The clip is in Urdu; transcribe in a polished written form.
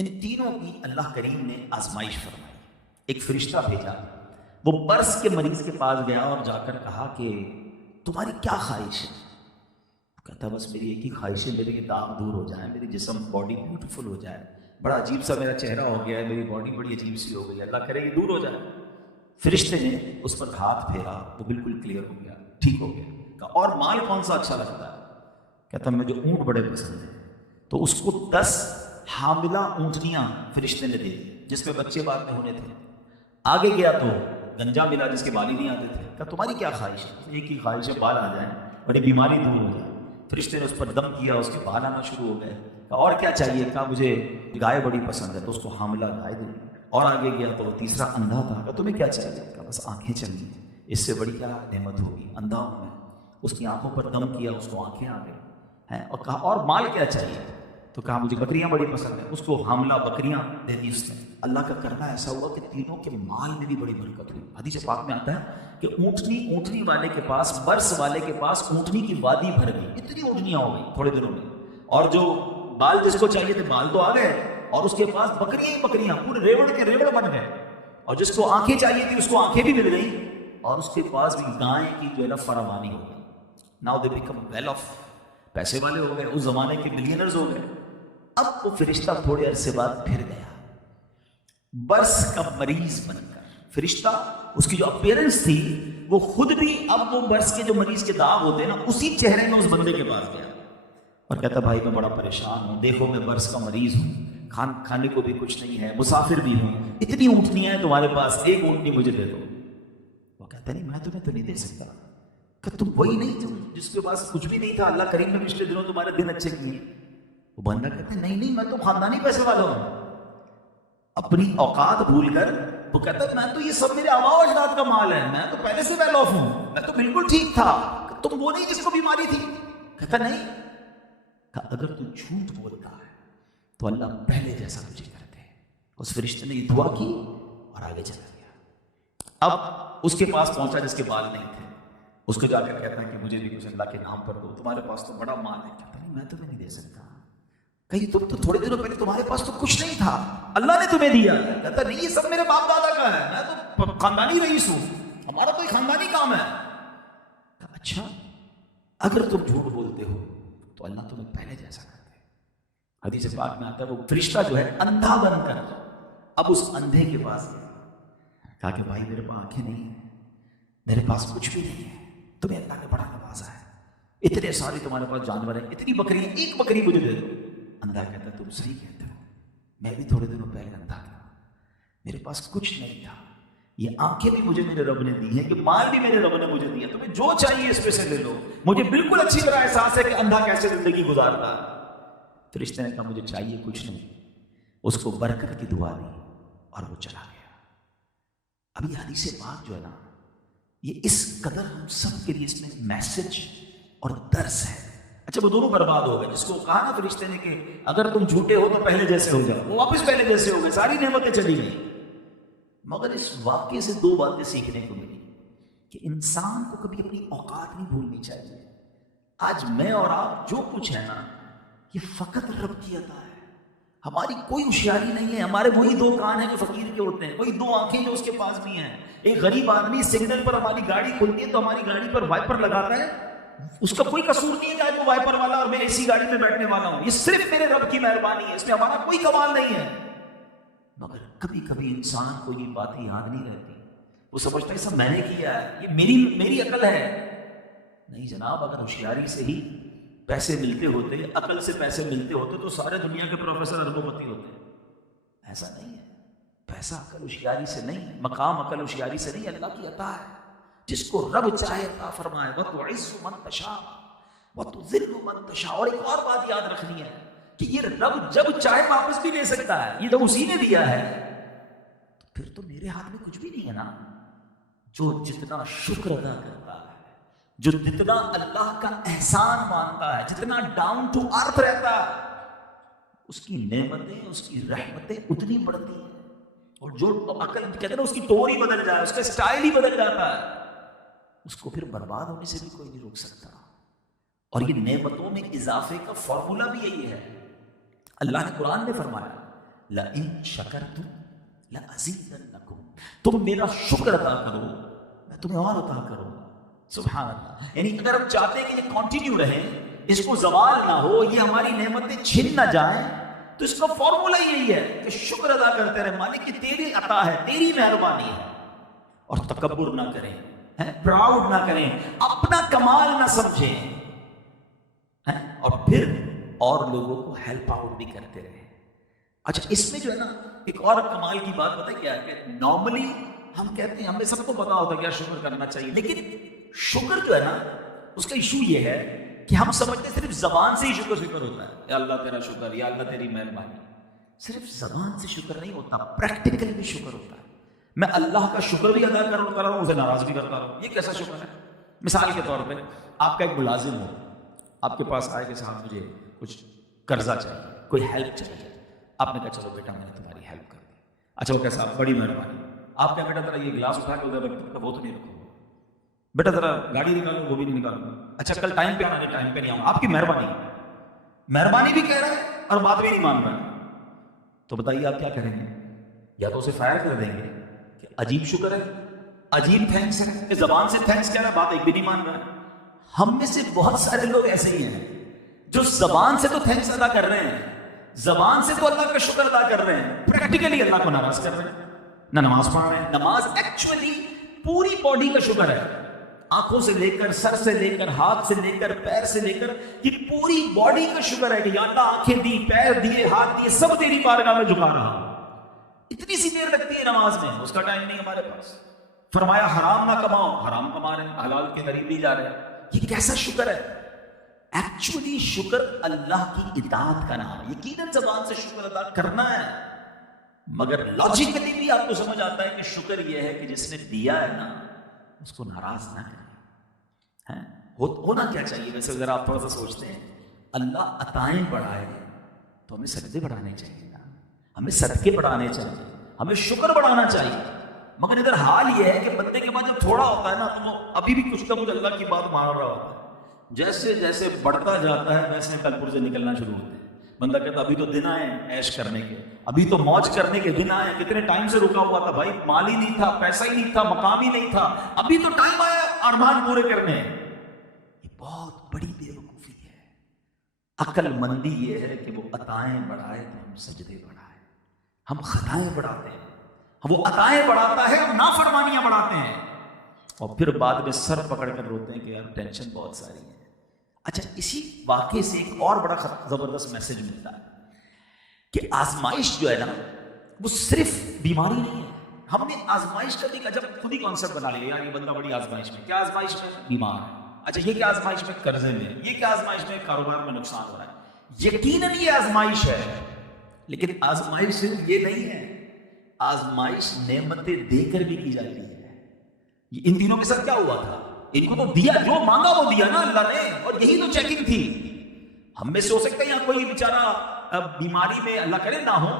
ان تینوں کی اللہ کریم نے آزمائش فرمائی. ایک فرشتہ بھیجا، وہ برس کے مریض کے پاس گیا اور جا کر کہا کہ تمہاری کیا خواہش ہے؟ کہتا بس میری ایک ہی خواہش ہے، میرے یہ داغ دور ہو جائے، میری جسم باڈی بیوٹیفل ہو جائے، بڑا عجیب سا میرا چہرہ ہو گیا ہے، میری باڈی بڑی عجیب سی ہو گئی ہے، اللہ کرے یہ دور ہو جائے. فرشتے نے اس پر ہاتھ پھیرا، وہ بالکل کلیئر ہو گیا، ٹھیک ہو گیا. کہا اور مال کون سا اچھا لگتا ہے؟ کہتا مجھے اونٹ بڑے پسند ہیں. تو اس کو 10 حاملہ اونٹنیاں فرشتے نے دے دی جس میں بچے بعد میں ہونے تھے. آگے گیا تو گنجا ملا جس کے بال ہی نہیں آتے تھے. کہا تمہاری کیا خواہش ہے؟ ایک ہی خواہش ہے، بال آ جائیں، بڑی بیماری دور ہو جائے. فرشتے نے اس پر دم کیا، اس کے بال آنا شروع ہو گئے. کہا اور کیا چاہیے؟ کہا مجھے گائے بڑی پسند ہے، تو اس کو حاملہ گائے دے. اور آگے گیا تو وہ تیسرا اندھا تھا. کہا تمہیں کیا چاہیے؟ کہا بس آنکھیں چلی، اس سے بڑی کیا نعمت ہوگی، اندھا ہوں میں. اس کی آنکھوں پر دم کیا، اس کو آنکھیں آ گئی. اور کہا اور مال کیا چاہیے؟ تو کہا مجھے بکریاں بڑی پسند ہیں. اس کو حاملہ بکریاں دے دی اس نے. اللہ کا کرنا ایسا ہوا کہ تینوں کے مال میں بھی بڑی برکت ہوئی. حدیث پاک میں آتا ہے کہ اونٹنی والے کے پاس، برس والے کے پاس اونٹنی کی وادی بھر گئی. اتنی اونٹنیاں ہو گئی تھوڑے دنوں میں. اور جو بال جس کو چاہیے تھے بال تو آ گئے، اور اس کے پاس بکریاں ہی بکریاں، پورے ریوڑ کے ریوڑ بن گئے. اور جس کو آنکھیں چاہیے تھی اس کو آنکھیں بھی مل گئی، اور اس کے پاس بھی گائیں کی جو ہے نا فراوانی ہو گئی. Now they become well off, پیسے والے ہو گئے، اس زمانے کے ملینرز ہو گئے. اب وہ فرشتہ تھوڑے عرصے بعد پھر گیا برس کا مریض بن کر. فرشتہ اس کی جو اپیرنس تھی وہ خود بھی اب وہ برس کے جو مریض کے داغ ہوتے ہیں نا اسی چہرے میں اس بندے کے پاس گیا اور کہتا بھائی میں بڑا پریشان ہوں، دیکھو میں برس کا مریض ہوں، کھانے کو بھی کچھ نہیں ہے، مسافر بھی ہوں، اتنی اونٹنیاں ہیں تمہارے پاس، ایک اونٹنی مجھے دے دو. وہ کہتا نہیں میں تمہیں تو نہیں دے سکتا. کہ تم وہی نہیں تم جس کے پاس کچھ بھی نہیں تھا، اللہ کریم نے پچھلے دنوں تمہارے دن اچھے کیے. وہ بندہ کہتا ہے نہیں میں تو خاندانی پیسے والا ہوں. اپنی اوقات بھول کر وہ کہتا ہے میں تو یہ سب میرے آباء و اجداد کا مال ہے، میں تو پہلے سے ویل آف ہوں، میں تو بالکل ٹھیک تھا. تم وہ نہیں جس کو بیماری تھی؟ کہتا نہیں. اگر تو جھوٹ بولتا ہے تو اللہ پہلے جیسا تجھے کر دے. اس فرشتے نے یہ دعا کی اور آگے چلا گیا. اب اس کے پاس پہنچا جس کے بال نہیں تھے. اس کو جا کر کہتا ہے کہ مجھے بھی کچھ اللہ کے نام پر دو، تمہارے پاس تو بڑا مال ہے. کہتا نہیں میں تمہیں نہیں دے سکتا. کہیں تم تو تھوڑے دنوں پہلے تمہارے پاس تو کچھ نہیں تھا، اللہ نے تمہیں دیا. کہتا نہیں یہ سب میرے باپ دادا کا ہے، میں تو خاندانی رئیس ہوں، ہمارا تو ایک خاندانی کام ہے. اچھا اگر تم جھوٹ بولتے ہو تو اللہ تمہیں پہلے جیسا کر دے. حدیث پاک میں آتا ہے وہ فرشتہ جو ہے اندھا بن کر اب اس اندھے کے پاس گیا. کہا کہ بھائی میرے پاس آنکھیں نہیں ہیں، میرے پاس کچھ بھی نہیں ہے، تمہیں اللہ نے بڑا نوازا ہے، اتنے سارے تمہارے پاس جانور ہیں، اتنی بکری، ایک بکری مجھے دے دو. اندھا کہتا ہے تم صحیح کہتے ہو، میں بھی تھوڑے دنوں پہلے اندھا تھا، میرے پاس کچھ نہیں تھا، یہ آنکھیں بھی مجھے میرے رب نے دی ہیں، کہ مال بھی میرے رب نے مجھے دیا، تمہیں جو چاہیے اس میں سے لے لو، مجھے بالکل اچھی طرح احساس ہے کہ اندھا کیسے زندگی گزارتا. فرشتے نے کہا مجھے چاہیے کچھ نہیں. اس کو برکت کی دعا دی اور وہ چلا گیا. اب یہ حدیث پاک جو ہے نا یہ اس قدر ہم سب کے لیے اس میں میسج اور درس ہے. اچھا وہ دونوں برباد ہو گئے. جس کو کہا نا فرشتے نے کہ اگر تم جھوٹے ہو تو پہلے جیسے ہو جاؤ، وہ واپس پہلے جیسے ہو گئے، ساری نعمتیں چلی گئی. مگر اس واقعے سے 2 باتیں سیکھنے کو ملی کہ انسان کو کبھی اپنی اوقات نہیں بھولنی چاہیے. آج میں اور آپ جو کچھ ہے نا یہ فقط رب کی عطا ہے، ہماری کوئی ہوشیاری نہیں ہے. ہمارے وہی 2 کان ہیں جو فقیر کے ہوتے ہیں، وہی 2 آنکھیں جو اس کے پاس بھی ہیں. ایک غریب آدمی سگنل پر ہماری گاڑی کھلتی ہے تو ہماری گاڑی پر وائپر لگاتا ہے، اس کا کوئی قصور نہیں ہے کہ آج وہ وائپر والا اور میں اسی گاڑی میں بیٹھنے والا ہوں. یہ صرف میرے رب کی مہربانی ہے، اس میں ہمارا کوئی کمال نہیں ہے. مگر کبھی کبھی انسان کو یہ باتیں یاد نہیں رہتی، وہ سمجھتا ہے سب میں نے کیا ہے، یہ میری عقل ہے. نہیں جناب، اگر ہوشیاری سے ہی پیسے ملتے ہوتے، عقل سے پیسے ملتے ہوتے تو سارے دنیا کے پروفیسر اربوں پتی ہوتے. ایسا نہیں ہے. پیسہ عقل ہوشیاری سے نہیں، مقام عقل ہوشیاری سے نہیں، اللہ کی عطا ہے. جس کو رب چاہے عطا فرمائے. وَتُعِزُّ مَن تَشَاءُ وَتُذِلُّ مَن تَشَاءُ. اور ایک اور بات یاد رکھنی ہے کہ یہ رب جب چاہے واپس بھی لے سکتا ہے. یہ جب اسی نے دیا ہے تو پھر تو میرے ہاتھ میں کچھ بھی نہیں ہے نا. جو جتنا شکر ادا کرتا ہے، جو جتنا اللہ کا احسان مانتا ہے، جتنا ڈاؤن ٹو ارتھ رہتا ہے، اس کی نعمتیں، اس کی رحمتیں اتنی بڑھتی ہیں. اور جو عقل کہتے ہیں نا اس کی ٹور ہی بدل جائے، اس کا سٹائل ہی بدل جاتا ہے، اس کو پھر برباد ہونے سے بھی کوئی نہیں روک سکتا. اور یہ نعمتوں میں اضافے کا فارمولا بھی یہی ہے. اللہ نے قرآن میں فرمایا لئن شکرتم لازیدنکم، تم میرا شکر ادا کرو میں تمہیں اور عطا کروں گا. سبحان اللہ. یعنی اگر ہم چاہتے ہیں کہ یہ کنٹینیو رہے، اس کو زوال نہ ہو، یہ ہماری نعمتیں چھن نہ جائیں، تو اس کا فارمولا یہی ہے کہ شکر ادا کرتے رہے. مالک کہ تیری عطا ہے، تیری مہربانی ہے، اور تکبر نہ کریں، پراؤڈ نہ کریں، اپنا کمال نہ سمجھیں، اور پھر اور لوگوں کو ہیلپ آؤٹ بھی کرتے رہے. اچھا اس میں جو ہے نا ایک اور کمال کی بات پتہ کیا ہے کہ نارملی ہم کہتے ہیں، ہمیں سب کو پتا ہوتا ہے کیا شکر کرنا چاہیے، لیکن شکر جو ہے نا اس کا ایشو یہ ہے کہ ہم سمجھتے ہیں صرف زبان سے ہی شکر ہوتا ہے، یا اللہ تیرا شکر، یا اللہ تیری مہربانی. صرف زبان سے شکر نہیں ہوتا، پریکٹیکل بھی شکر ہوتا ہے. میں اللہ کا شکر بھی ادا کر رہا ہوں، اسے ناراض بھی کرتا رہا ہوں، یہ کیسا شکر ہے؟ مثال کے طور پہ آپ کا ایک ملازم ہو، آپ کے پاس آئے کہ صاحب مجھے کچھ قرضہ چاہیے، کوئی ہیلپ چاہیے. آپ نے کہا چلو بیٹا میں نے تمہاری ہیلپ کر دی. اچھا وہ کیسا؟ بڑی مہربانی. آپ کا بیٹا ذرا یہ گلاس اٹھا کے ادھر رکھ، وہ تو نہیں رکھو گا. بیٹا ذرا گاڑی نکالو، وہ بھی نہیں نکالوں گا. اچھا کل ٹائم پہ آنا، ٹائم پہ نہیں آؤں. آپ کی مہربانی، مہربانی بھی کہہ رہا ہے اور بات بھی نہیں مان رہا ہے. تو بتائیے آپ کیا کریں گے؟ یا تو اسے فائر کر دیں گے کہ عجیب شکر ہے، عجیب تھینکس ہے کہ زبان سے تھینکس کہہ رہا ہے، بات ایک بھی نہیں مان رہا ہے. ہم میں سے بہت سارے لوگ ایسے ہی ہیں جو زبان سے تو تھینکس ادا کر رہے ہیں، زبان سے تو اللہ کا شکر ادا کر رہے ہیں، پریکٹیکلی اللہ کو ناراض کر رہے ہیں. نہ نماز پڑھ رہے ہیں. نماز ایکچولی پوری باڈی کا شکر ہے، آنکھوں سے لے کر، سر سے لے کر، ہاتھ سے لے کر، پیر سے لے کر، یہ پوری باڈی کا شکر ہے کہ یا اللہ آنکھیں دی، پیر دیے، ہاتھ دیے، سب تیری بارگاہ میں جھکا رہا ہوں. اتنی سی دیر لگتی ہے نماز میں، اس کا ٹائم نہیں ہمارے پاس. فرمایا حرام نہ کماؤ، حرام کما رہے ہیں، حلال کے قریب نہیں جا رہے ہیں. یہ کیسا شکر ہے؟ ایکچولی شکر اللہ کی اطاعت کا نام ہے. یقیناً زبان سے شکر ادا کرنا ہے، مگر لاجیکلی بھی آپ کو سمجھ آتا ہے کہ شکر یہ ہے کہ جس نے دیا ہے نا اس کو ناراض نہ کریں. ہونا کیا چاہیے ویسے اگر آپ تھوڑا سا سوچتے ہیں؟ اللہ عطائیں بڑھائے تو ہمیں سجدے بڑھانے چاہیے نا، ہمیں صدقے بڑھانے چاہیے، ہمیں شکر بڑھانا چاہیے. مگر ادھر حال یہ ہے کہ بندے کے پاس جب تھوڑا ہوتا ہے نا تو وہ ابھی بھی کچھ نہ کچھ اللہ کی بات مان رہا ہوتا ہے. جیسے جیسے بڑھتا جاتا ہے ویسے کلپور سے نکلنا شروع ہوتے ہیں. بندہ کہتا ابھی تو دن آئے عیش کرنے کے، ابھی تو موج کرنے کے دن آئے. کتنے ٹائم سے رکا ہوا تھا بھائی، مال ہی نہیں تھا، پیسہ ہی نہیں تھا، مقام ہی نہیں تھا، ابھی تو ٹائم آیا ارمان پورے کرنے. یہ بہت بڑی بے وقوفی ہے. عقل مندی یہ ہے کہ وہ عطائیں بڑھائے تو ہم سجدے بڑھائے. ہم خطائیں بڑھاتے ہیں، وہ عطائیں بڑھاتا ہے، ہم نافرمانیاں بڑھاتے ہیں، اور پھر بعد میں سر پکڑ کر روتے ہیں کہ یار ٹینشن بہت ساری ہے. اچھا اسی واقعے سے ایک اور بڑا زبردست میسج ملتا ہے کہ آزمائش جو ہے نا وہ صرف بیماری نہیں ہے. ہم نے آزمائش کا بھی جب خود ہی کانسیپٹ بنا لیا یار یہ بندہ بڑی آزمائش میں. کیا آزمائش میں؟ بیمار ہے. اچھا یہ کیا آزمائش میں؟ قرضے میں. یہ کیا آزمائش میں؟ کاروبار میں نقصان ہو رہا ہے. یقیناً یہ آزمائش ہے، لیکن آزمائش صرف یہ نہیں ہے، آزمائش نعمتیں دے کر بھی کی جاتی ہے. ان تینوں کے ساتھ کیا ہوا تھا؟ ان کو تو دیا، جو مانگا وہ دیا نا اللہ نے، اور یہی تو چیکنگ تھی. ہم میں سے ہو سکتا ہے یہاں کوئی بیچارہ بیماری میں اللہ کرے نہ ہو،